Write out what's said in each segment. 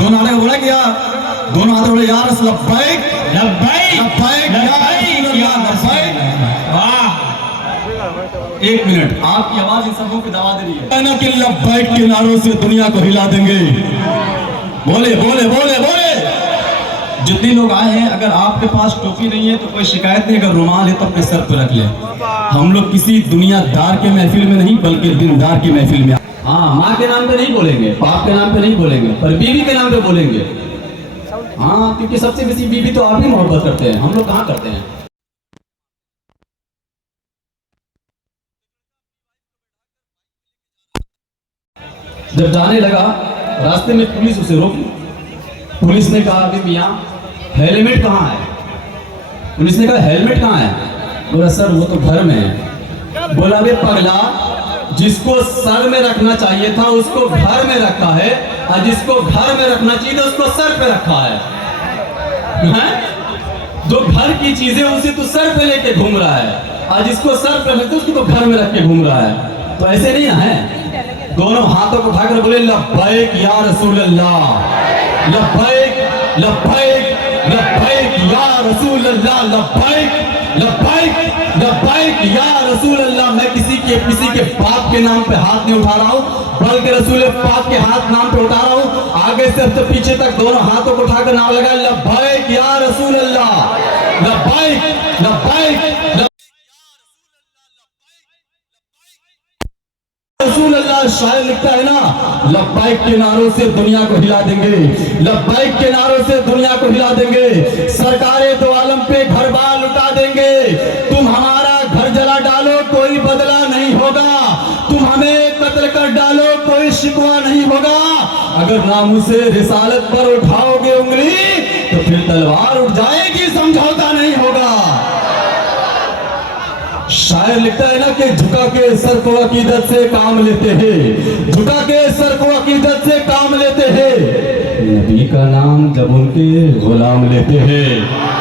दोनों हाथों को बोला क्या? दोनों हाथों बोले या रसूल लब्बैक लब्बैक लब्बैक या रसूल अल्लाह लब्बैक। वाह, एक मिनट, आपकी आवाज इन सबों को दबा दे रही है। कहना कि लब्बैक के नारों से दुनिया को हिला देंगे। बोले बोले बोले बोले। जितने लोग आए हैं, अगर आपके पास टोपी नहीं है तो कोई शिकायत नहीं, अगर रुमाल है तो अपने सर पर रख ले। हम लोग किसी दुनियादार के महफिल में नहीं बल्कि दीनदार की महफिल में। हाँ, माँ के नाम पे नहीं बोलेंगे, बाप के नाम पे नहीं बोलेंगे, पर बीवी के नाम पे बोलेंगे। हाँ, क्योंकि सबसे बेसी बीवी तो आप ही मोहब्बत करते हैं, हम लोग कहाँ करते हैं। जब जाने लगा, रास्ते में पुलिस उसे रोकी। पुलिस ने कहा अभी मियाँ हेलमेट कहाँ है? पुलिस ने कहा हेलमेट कहाँ है? बोला सर वो तो घर में है। बोला बे पगला, जिसको सर में रखना चाहिए था उसको घर में रखा है, और जिसको घर में रखना चाहिए था उसको सर पे रखा है। जो घर की चीजें उसे तो सर पे लेके घूम रहा है, और जिसको सर पे रखते उसको तो घर में रख के घूम रहा है। तो ऐसे नहीं है। दोनों हाथों को उठाकर बोले लब्बैक या रसूल अल्लाह, लब्बैक लब्बैक लब्बैक या रसूल अल्लाह, लब्बैक लब्बैक लब्बैक या रसूल अल्लाह। मैं किसी के बाप के नाम पे हाथ नहीं उठा रहा हूँ, बल्कि रसूल पाक के हाथ नाम पे उठा रहा हूँ। आगे से पीछे तक दोनों हाथों को उठाकर नाम लगा लब्बैक या रसूल अल्लाह, लब्बैक लब्बैक रसूल अल्लाह। शायर लिखता है ना, लब्बैक के नारों से दुनिया को हिला देंगे, लब्बैक के नारों से दुनिया को हिला देंगे। सरकारे दो आलम पे घर बार लुटा देंगे। तुम हमारा घर जला डालो कोई बदला नहीं होगा, तुम हमें कत्ल कर डालो कोई शिकवा नहीं होगा। अगर नामुसे रिसालत पर उठाओगे उंगली तो फिर तलवार उठ जाएगी, समझौता नहीं होगा। शायर लिखता है ना कि झुका के सर को अकीदत से काम लेते हैं, झुका के सर को अकीदत से काम लेते हैं, नबी का नाम जब उनके गुलाम लेते हैं।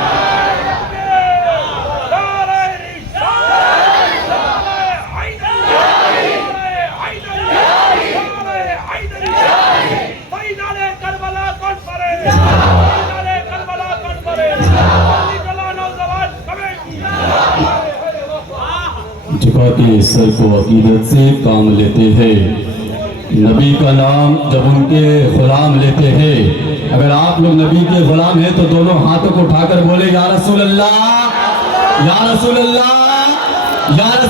झुका के सर को अकीदत से काम लेते हैं, नबी का नाम जब उनके गुलाम लेते हैं। अगर आप लोग नबी के गुलाम हैं तो दोनों हाथों को उठाकर बोले या रसूल अल्लाह, या रसूल अल्लाह, या रसूल।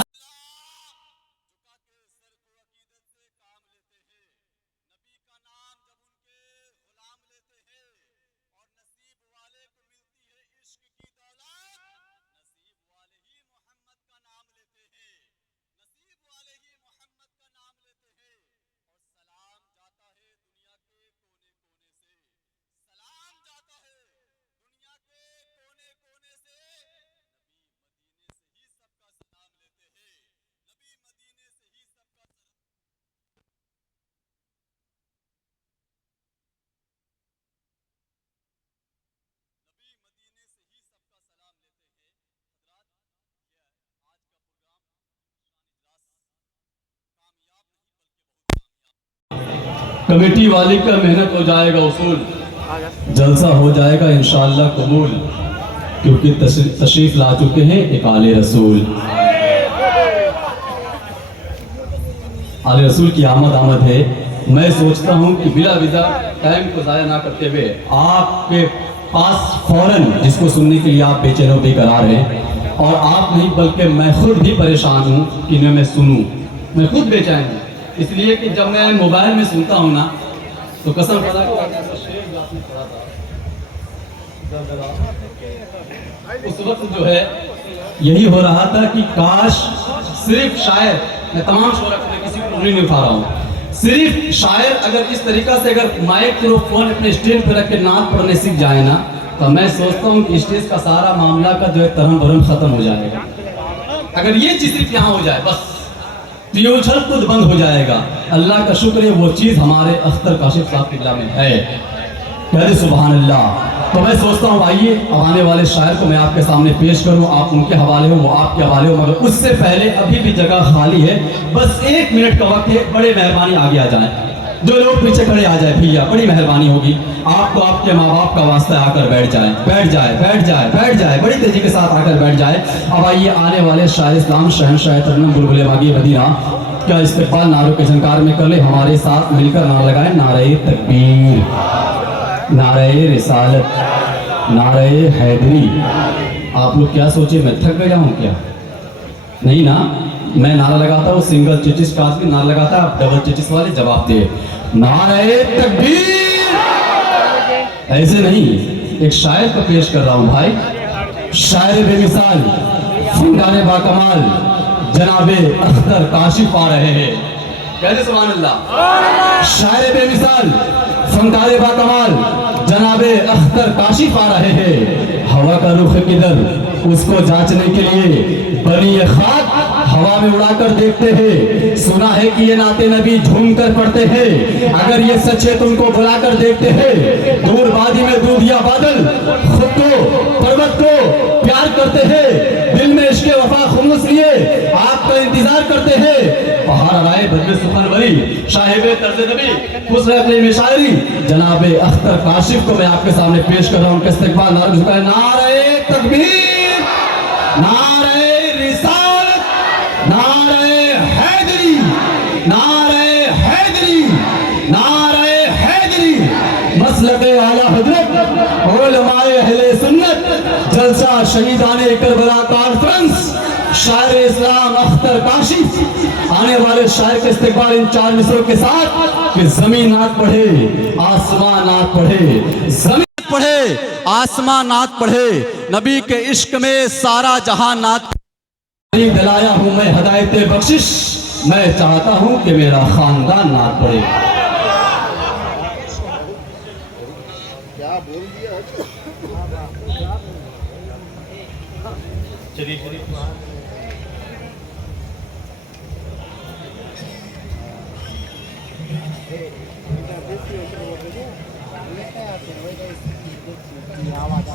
कमेटी वाले का मेहनत हो जाएगा उसूल, जलसा हो जाएगा इंशाअल्लाह कबूल, क्योंकि तशरीफ ला चुके हैं एक आले रसूल। आले रसूल की आमद है। मैं सोचता हूं कि बिला विदा टाइम को ज़ाया ना करते हुए आपके पास फौरन, जिसको सुनने के लिए आप बेचैन बेकरार हैं, और आप नहीं बल्कि मैं खुद भी परेशान हूं कि इन्हें मैं सुनूं। मैं खुद बेचैन हूँ, इसलिए कि जब मैं मोबाइल में सुनता हूँ ना तो कसम खुदा उस वक्त जो है यही हो रहा था कि काश सिर्फ शायर, मैं तमाम शोरा को किसी को नहीं उठा रहा हूँ, सिर्फ शायर अगर इस तरीका से अगर माइक्रोफोन अपने स्टेज पर रख के नात पढ़ने सीख जाए ना, तो मैं सोचता हूँ कि स्टेज का सारा मामला का जो है तरम भरम खत्म हो जाएगा। अगर ये चीज सिर्फ यहाँ हो जाए बस, तो ये उछल कूद बंद हो जाएगा। अल्लाह का शुक्र है वो चीज़ हमारे अख्तर काशिफ साहब किला में है। कहते सुभान अल्लाह। तो मैं सोचता हूँ आइए अब आने वाले शायर को मैं आपके सामने पेश करूँ, आप उनके हवाले हो, वो आपके हवाले हो, मगर उससे पहले अभी भी जगह खाली है, बस 1 मिनट का वक्त है, बड़े मेहरबानी आगे आ जाएं। जो लोग पीछे खड़े आ जाए भैया, बड़ी मेहरबानी होगी, आपको आपके माँ बाप का वास्ता आकर बैठ जाए, बैठ जाए, बैठ जाए, बैठ जाए, बड़ी तेजी के साथ आकर बैठ जाए। अब आइए आने वाले शायर इस्लाम शहंशाह तरन्नुम बुलबुले बागी मदीना क्या इस्तिक़बाल नारों के झंकार में कर ले। हमारे साथ मिलकर नारा लगाए, नारे तकबीर, नारे रिसालत, नारे हैदरी। आप लोग क्या सोचे मैं थक गया हूँ क्या? नहीं ना, मैं नारा लगाता हूँ सिंगल चिचिस का आदमी नारा लगाता है, आप डबल चिचिस वाले जवाब दे, नारे तकबीर। ऐसे नहीं, एक शायर को पेश कर रहा हूँ भाई, शायर बेमिसाल फंगाने बाकमाल जनाबे अख्तर काशिफ आ रहे हैं। कहते सुभान अल्लाह। शायर बेमिसाल फंगाने बाकमाल जनाबे अख्तर काशिफ आ रहे हैं। हवा का रुख किधर उसको जांचने के लिए बनी ये खाक हवा में उड़ाकर देखते हैं। सुना है कि ये नाते नबी झूम कर पढ़ते हैं, अगर ये सच है तो उनको बुलाकर देखते हैं। दूर वादी में दूधिया बादल खुद को पर्वत को प्यार करते हैं, दिल में इश्क़ वफा खुमूस लिए आपका इंतजार करते हैं। पहाड़ राय बदले सुखन वरी साहिबे तर्ज़े नबी खुश रहते में शायरी जनाबे अख्तर काशिफ को मैं आपके सामने पेश कर रहा हूँ। इस्तिक़बाल नारे तकबीर, नारे रिसालत, नारे हैदरी, नारे हैदरी, नारे हैदरी। मसलके आला हज़रत उलमाए अहले सुन्नत जलसा शहीदाने करबला कॉन्फ्रेंस शायर इस्लाम अख्तर काशिफ आने वाले शायर के इस्तिक़बाल इन 4 मिसरों के साथ कि जमीन नात पढ़े आसमान नात पढ़े, जमीन पढ़े आसमान नात पढ़े, नबी के इश्क में सारा जहां नात दिलाया हूं मैं हदायत बख्शिश, मैं चाहता हूं कि मेरा खानदान नात पढ़े। क्या बोल दिया? चलिए आवाज